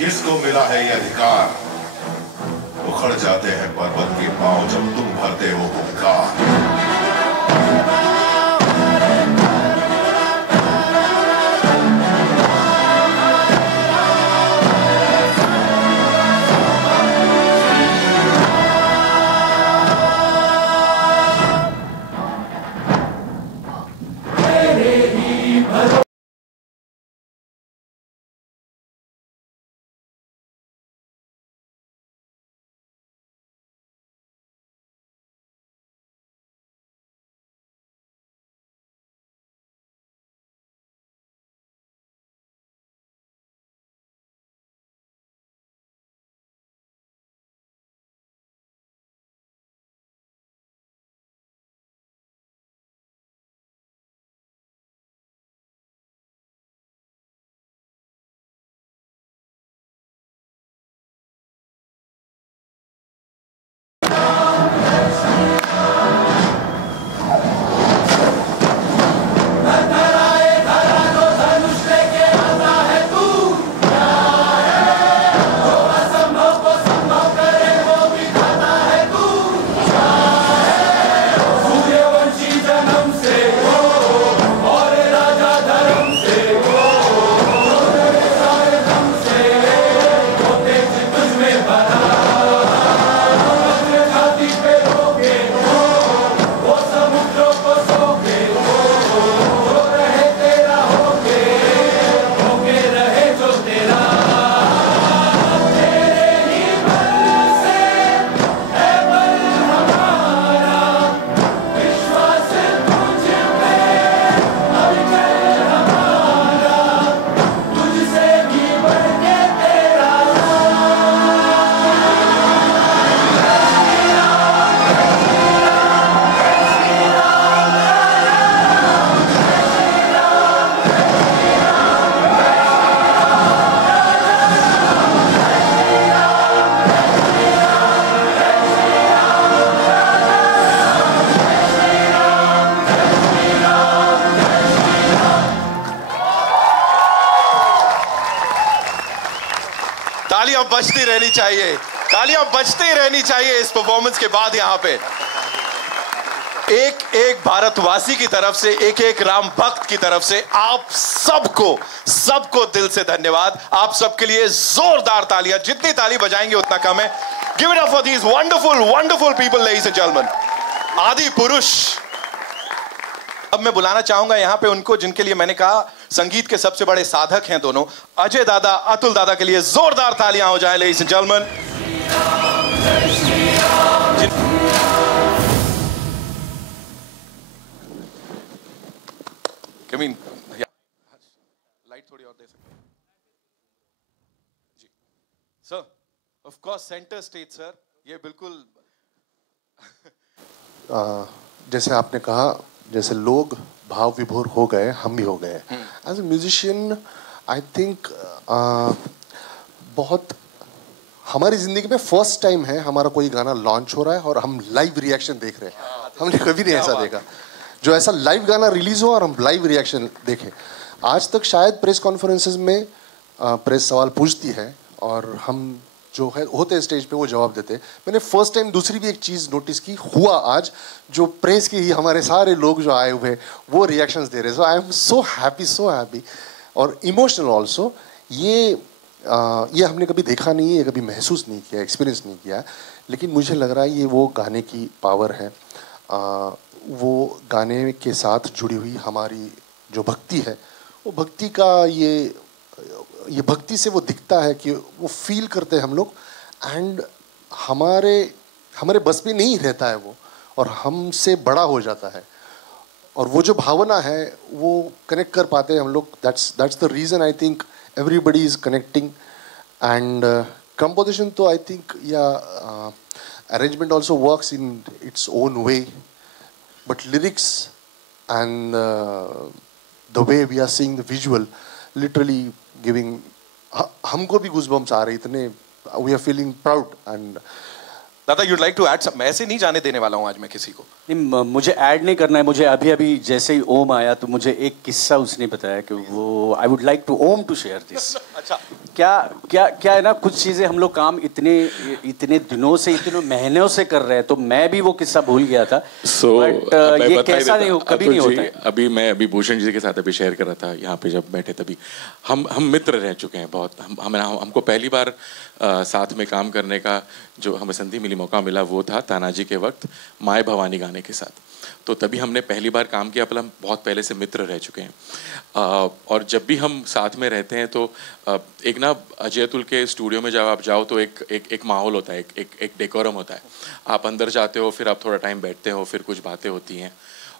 किसको मिला है ये अधिकार? उखड़ जाते हैं पर्वत के पांव जब तुम भरते हो हुंकार। तालियां बजती रहनी चाहिए, तालियां बजती रहनी चाहिए इस परफॉर्मेंस के बाद। यहां पे एक एक भारतवासी की तरफ से, एक एक राम भक्त की तरफ से आप सबको दिल से धन्यवाद। आप सबके लिए जोरदार तालियां, जितनी ताली बजाएंगे उतना कम है। Give it up for these wonderful people, ladies and gentleman, आदि पुरुष। अब मैं बुलाना चाहूंगा यहां पे उनको जिनके लिए मैंने कहा संगीत के सबसे बड़े साधक हैं दोनों, अजय दादा, अतुल दादा के लिए जोरदार तालियां हो जाए, लेडीज एंड जेंटलमैन। कमीन लाइट थोड़ी और दे सकते हैं जी sir? Of course centre stage sir, ये बिल्कुल जैसे आपने कहा, जैसे लोग भाव विभोर हो गए, हम भी हो गए। As a musician I think बहुत हमारी ज़िंदगी में फर्स्ट टाइम है हमारा कोई गाना लॉन्च हो रहा है और हम लाइव रिएक्शन देख रहे हैं। हमने कभी नहीं ऐसा देखा जो ऐसा लाइव गाना रिलीज हो और हम लाइव रिएक्शन देखें। आज तक शायद प्रेस कॉन्फ्रेंसेस में प्रेस सवाल पूछती है और हम जो है होते हैं स्टेज पे वो जवाब देते हैं। मैंने फर्स्ट टाइम दूसरी भी एक चीज़ नोटिस की, हुआ आज जो प्रेस के ही हमारे सारे लोग जो आए हुए वो रिएक्शंस दे रहे हैं। सो आई एम सो हैप्पी और इमोशनल ऑल्सो। ये हमने कभी देखा नहीं है, ये कभी महसूस नहीं किया, एक्सपीरियंस नहीं किया, लेकिन मुझे लग रहा है ये वो गाने की पावर है। वो गाने के साथ जुड़ी हुई हमारी जो भक्ति है, वो भक्ति का ये भक्ति से वो दिखता है कि वो फील करते हैं हम लोग, एंड हमारे बस में नहीं रहता है वो, और हमसे बड़ा हो जाता है। और वो जो भावना है वो कनेक्ट कर पाते हैं हम लोग। That's the reason I think everybody is connecting. And composition तो आई थिंक या arrangement also works in its own way, but lyrics and the way we are seeing the visual literally giving हमको भी goosebumps आ रहे इतने, we are feeling proud and दादा you'd like to add some? मैं ऐसे नहीं जाने देने वाला हूँ आज मैं किसी को। नहीं, मुझे ऐड नहीं करना है, मुझे अभी अभी जैसे ही ओम आया तो मुझे एक किस्सा उसने बताया कि वो I would like to um to share this. अच्छा, क्या क्या क्या है ना, कुछ चीज़ें हम लोग काम इतने दिनों से, इतने महीनों से कर रहे हैं, तो मैं भी वो किस्सा भूल गया था। बट ये कैसा नहीं हो, कभी नहीं होता है। अभी भूषण जी के साथ अभी शेयर कर रहा था यहाँ पे जब बैठे, तभी हम मित्र रह चुके हैं बहुत। हमको पहली बार साथ में काम करने का जो हमें संधि मिली, मौका मिला, वो था तानाजी के वक्त माय भवानी गाने के साथ। तो तभी हमने पहली बार काम किया, पर हम बहुत पहले से मित्र रह चुके हैं। और जब भी हम साथ में रहते हैं तो एक ना अजय अतुल के स्टूडियो में जब आप जाओ तो एक माहौल होता है, एक डेकोरम होता है। आप अंदर जाते हो, फिर आप थोड़ा टाइम बैठते हो, फिर कुछ बातें होती हैं,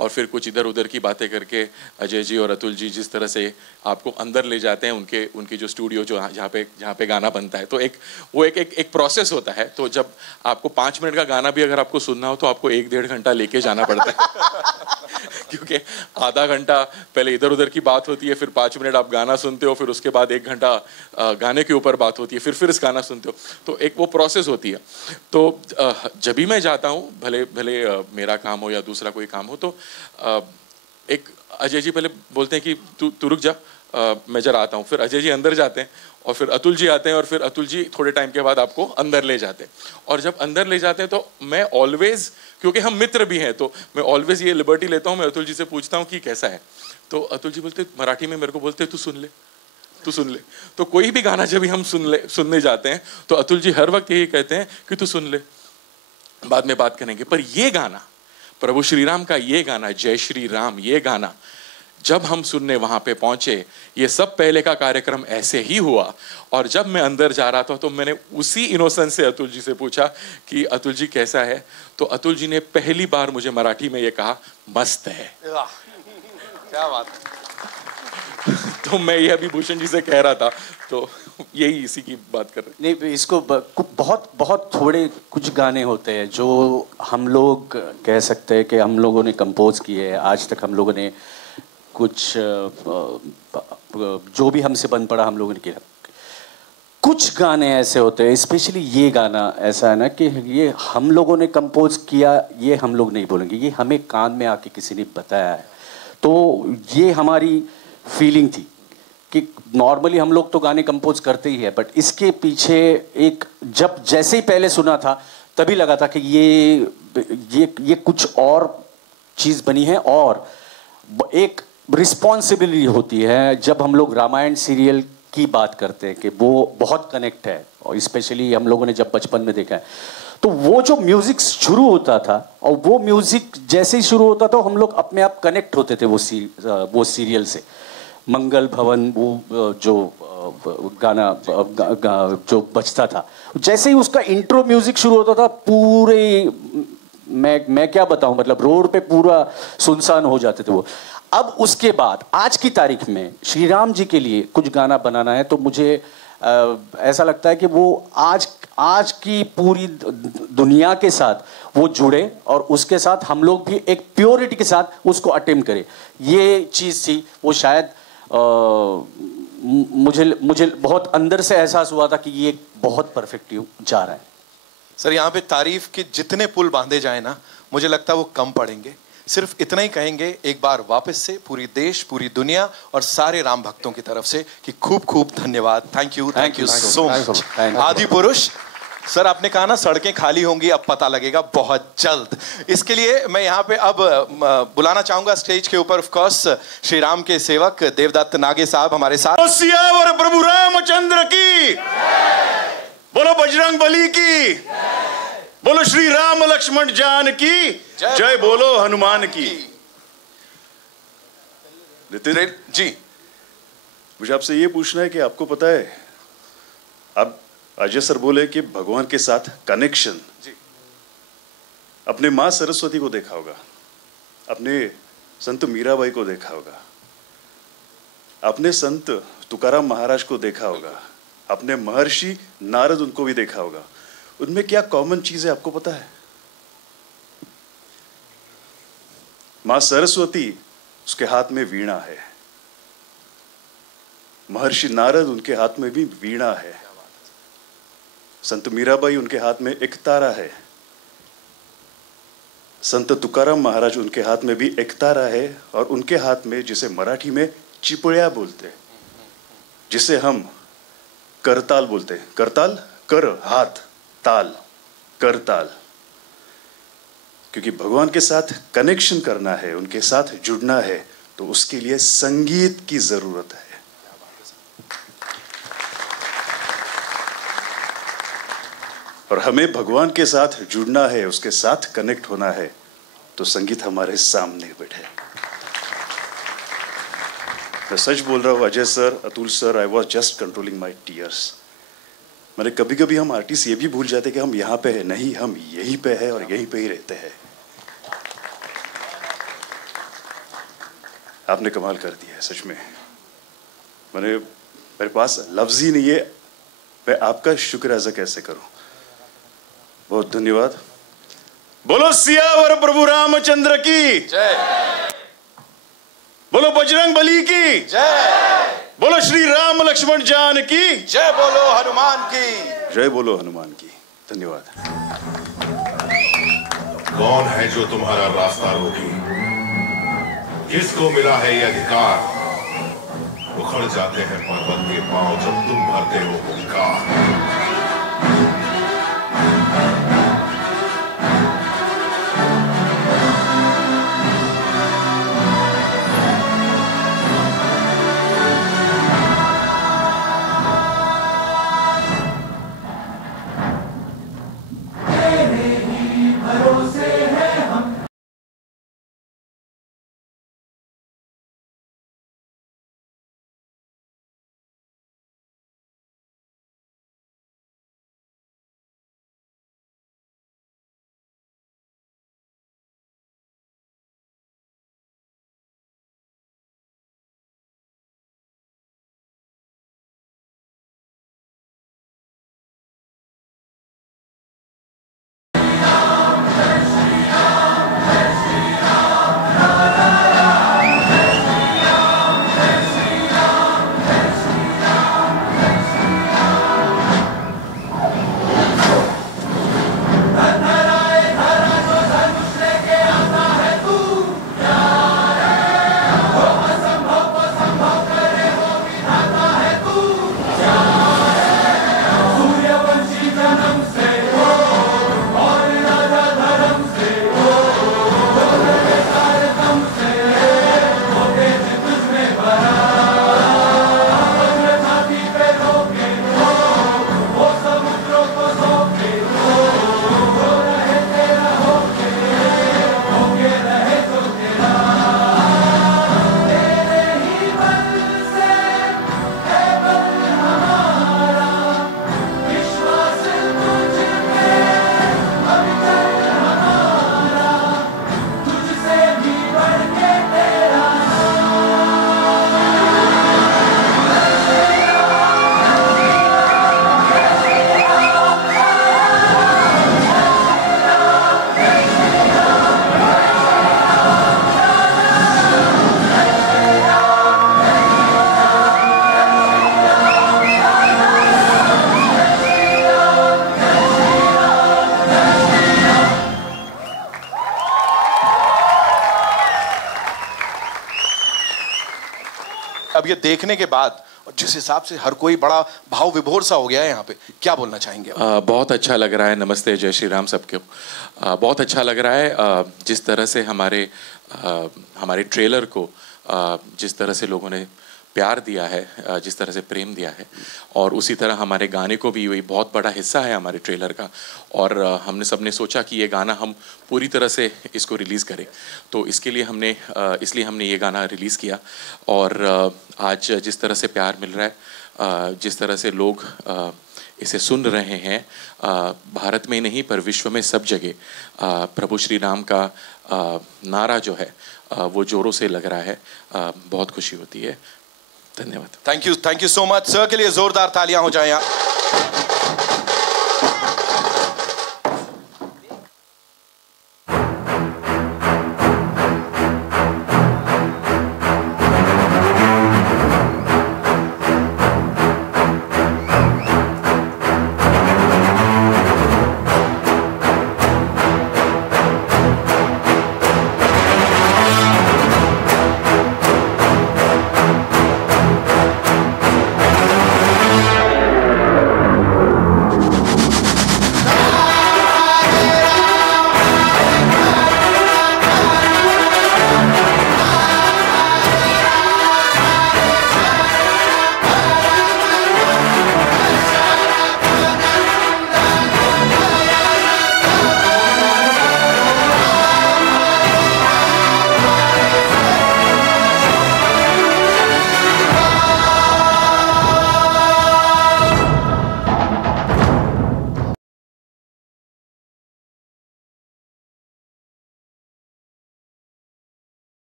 और फिर कुछ इधर उधर की बातें करके अजय जी और अतुल जी जिस तरह से आपको अंदर ले जाते हैं उनकी जो स्टूडियो जो जहाँ पे गाना बनता है, तो एक प्रोसेस होता है। तो जब आपको 5 मिनट का गाना भी अगर आपको सुनना हो तो आपको 1-1.5 घंटा लेके जाना पड़ता है क्योंकि आधा घंटा पहले इधर उधर की बात होती है, फिर 5 मिनट आप गाना सुनते हो, फिर उसके बाद 1 घंटा गाने के ऊपर बात होती है, फिर इस गाना सुनते हो, तो एक वो प्रोसेस होती है। तो जब भी मैं जाता हूँ, भले मेरा काम हो या दूसरा कोई काम हो, तो एक अजय जी पहले बोलते हैं कि तू रुक जा, मैं जरा आता हूँ। फिर अजय जी अंदर जाते हैं, और फिर अतुल जी आते हैं, और फिर अतुल जी थोड़े टाइम के बाद आपको अंदर ले जाते हैं। और जब अंदर ले जाते हैं तो मैं ऑलवेज, क्योंकि हम मित्र भी हैं, तो मैं ऑलवेज ये लिबर्टी लेता हूँ, मैं अतुल जी से पूछता हूँ कि कैसा है। तो अतुल जी बोलते, मराठी में मेरे को बोलते, तू सुन ले। तो कोई भी गाना जब भी हम सुनने जाते हैं तो अतुल जी हर वक्त यही कहते हैं कि तू सुन ले, बाद में बात करेंगे। पर ये गाना, प्रभु श्री राम का ये गाना, जय श्री राम, ये गाना जब हम सुनने वहां पे पहुंचे, ये सब पहले का कार्यक्रम ऐसे ही हुआ। और जब मैं अंदर जा रहा था तो मैंने उसी इनोसेंस से अतुल जी से पूछा कि अतुल जी कैसा है, तो अतुल जी ने पहली बार मुझे मराठी में ये कहा, मस्त है। क्या बात। तो मैं ये अभी भूषण जी से कह रहा था, तो यही इसी की बात कर रहे। नहीं, इसको बहुत थोड़े कुछ गाने होते हैं जो हम लोग कह सकते हैं कि हम लोगों ने कंपोज किए हैं। आज तक हम लोगों ने कुछ जो भी हमसे बन पड़ा हम लोगों ने किया। कुछ गाने ऐसे होते हैं, स्पेशली ये गाना ऐसा है ना कि ये हम लोगों ने कंपोज किया, ये हम लोग नहीं बोलेंगे, ये हमें कान में आके किसी ने बताया है। तो ये हमारी फीलिंग थी कि नॉर्मली हम लोग तो गाने कंपोज करते ही है, बट इसके पीछे एक, जब जैसे ही पहले सुना था तभी लगा था कि ये कुछ और चीज़ बनी है। और एक रिस्पॉन्सिबिलिटी होती है जब हम लोग रामायण सीरियल की बात करते हैं कि वो बहुत कनेक्ट है, और स्पेशली हम लोगों ने जब बचपन में देखा है, तो वो जो म्यूज़िक शुरू होता था, और वो म्यूज़िक जैसे ही शुरू होता था हम लोग अपने आप कनेक्ट होते थे वो सीरियल से। मंगल भवन, वो जो गाना जो बजता था, जैसे ही उसका इंट्रो म्यूजिक शुरू होता था, पूरे मैं क्या बताऊं, मतलब रोड पे पूरा सुनसान हो जाते थे वो। अब उसके बाद आज की तारीख में श्री राम जी के लिए कुछ गाना बनाना है, तो मुझे ऐसा लगता है कि वो आज की पूरी दुनिया के साथ वो जुड़े, और उसके साथ हम लोग भी एक प्योरिटी के साथ उसको अटेम्प्ट करें। ये चीज़ थी, वो शायद मुझे बहुत अंदर से एहसास हुआ था कि ये बहुत परफेक्ट जा रहा है। सर, यहाँ पे तारीफ के जितने पुल बांधे जाए ना, मुझे लगता है वो कम पड़ेंगे। सिर्फ इतना ही कहेंगे एक बार वापस से, पूरी देश, पूरी दुनिया और सारे राम भक्तों की तरफ से कि खूब खूब धन्यवाद। Thank you so much. आदि पुरुष सर, आपने कहा ना सड़कें खाली होंगी, अब पता लगेगा बहुत जल्द। इसके लिए मैं यहाँ पे अब बुलाना चाहूंगा स्टेज के ऊपर ऑफ कोर्स श्री राम के सेवक देवदत्त नागे साहब हमारे साथ। सियावर प्रभु रामचंद्र की, बोलो बजरंग बली की, बोलो श्री राम लक्ष्मण जान की जय, बोलो हनुमान की। नितिन जी, मुझे आपसे ये पूछना है कि आपको पता है, अब अजय सर बोले कि भगवान के साथ कनेक्शन, अपने माँ सरस्वती को देखा होगा, अपने संत मीराबाई को देखा होगा, अपने संत तुकाराम महाराज को देखा होगा, अपने महर्षि नारद उनको भी देखा होगा। उनमें क्या कॉमन चीज है आपको पता है? माँ सरस्वती, उसके हाथ में वीणा है, महर्षि नारद उनके हाथ में भी वीणा है, संत मीराबाई उनके हाथ में एक तारा है, संत तुकाराम महाराज, उनके हाथ में भी एक तारा है और उनके हाथ में, जिसे मराठी में चिपळ्या बोलते हैं, जिसे हम करताल बोलते हैं। करताल, कर हाथ, ताल, करताल। क्योंकि भगवान के साथ कनेक्शन करना है, उनके साथ जुड़ना है, तो उसके लिए संगीत की जरूरत है। और हमें भगवान के साथ जुड़ना है, उसके साथ कनेक्ट होना है, तो संगीत हमारे सामने बैठे। मैं सच बोल रहा हूँ Ajay sir, Atul sir, I was just controlling my tears. मैंने कभी कभी हम आर्टिस्ट ये भी भूल जाते कि हम यहाँ पे है, नहीं, हम यहीं पे है और यहीं पे ही रहते हैं। आपने कमाल कर दिया है सच में। मेरे पास लफ्ज ही नहीं है, मैं आपका शुक्र अदा कैसे करूं। बहुत धन्यवाद। बोलो सियावर प्रभु रामचंद्र की जय। बोलो बजरंग बली की जय। बोलो श्री राम लक्ष्मण जान की जय। बोलो हनुमान की जय। बोलो हनुमान की। धन्यवाद। कौन है जो तुम्हारा रास्ता रोकी? किसको मिला है ये अधिकार? उखड़ जाते हैं पर्वत के पांव जब तुम भरते हो हुंकार। अब ये देखने के बाद और जिस हिसाब से हर कोई बड़ा भाव विभोर सा हो गया है यहाँ पे, क्या बोलना चाहेंगे? बहुत अच्छा लग रहा है। नमस्ते, जय श्री राम सबको। बहुत अच्छा लग रहा है जिस तरह से हमारे ट्रेलर को जिस तरह से लोगों ने प्यार दिया है, जिस तरह से प्रेम दिया है, और उसी तरह हमारे गाने को भी, वही बहुत बड़ा हिस्सा है हमारे ट्रेलर का। और हमने सबने सोचा कि ये गाना हम पूरी तरह से इसको रिलीज़ करें, तो इसके लिए इसलिए हमने ये गाना रिलीज़ किया। और आज जिस तरह से प्यार मिल रहा है, जिस तरह से लोग इसे सुन रहे हैं, भारत में नहीं पर विश्व में सब जगह प्रभु श्री राम का नारा जो है वो जोरों से लग रहा है। बहुत खुशी होती है। धन्यवाद। Thank you so much sir. के लिए जोरदार तालियां हो जाएं यहाँ।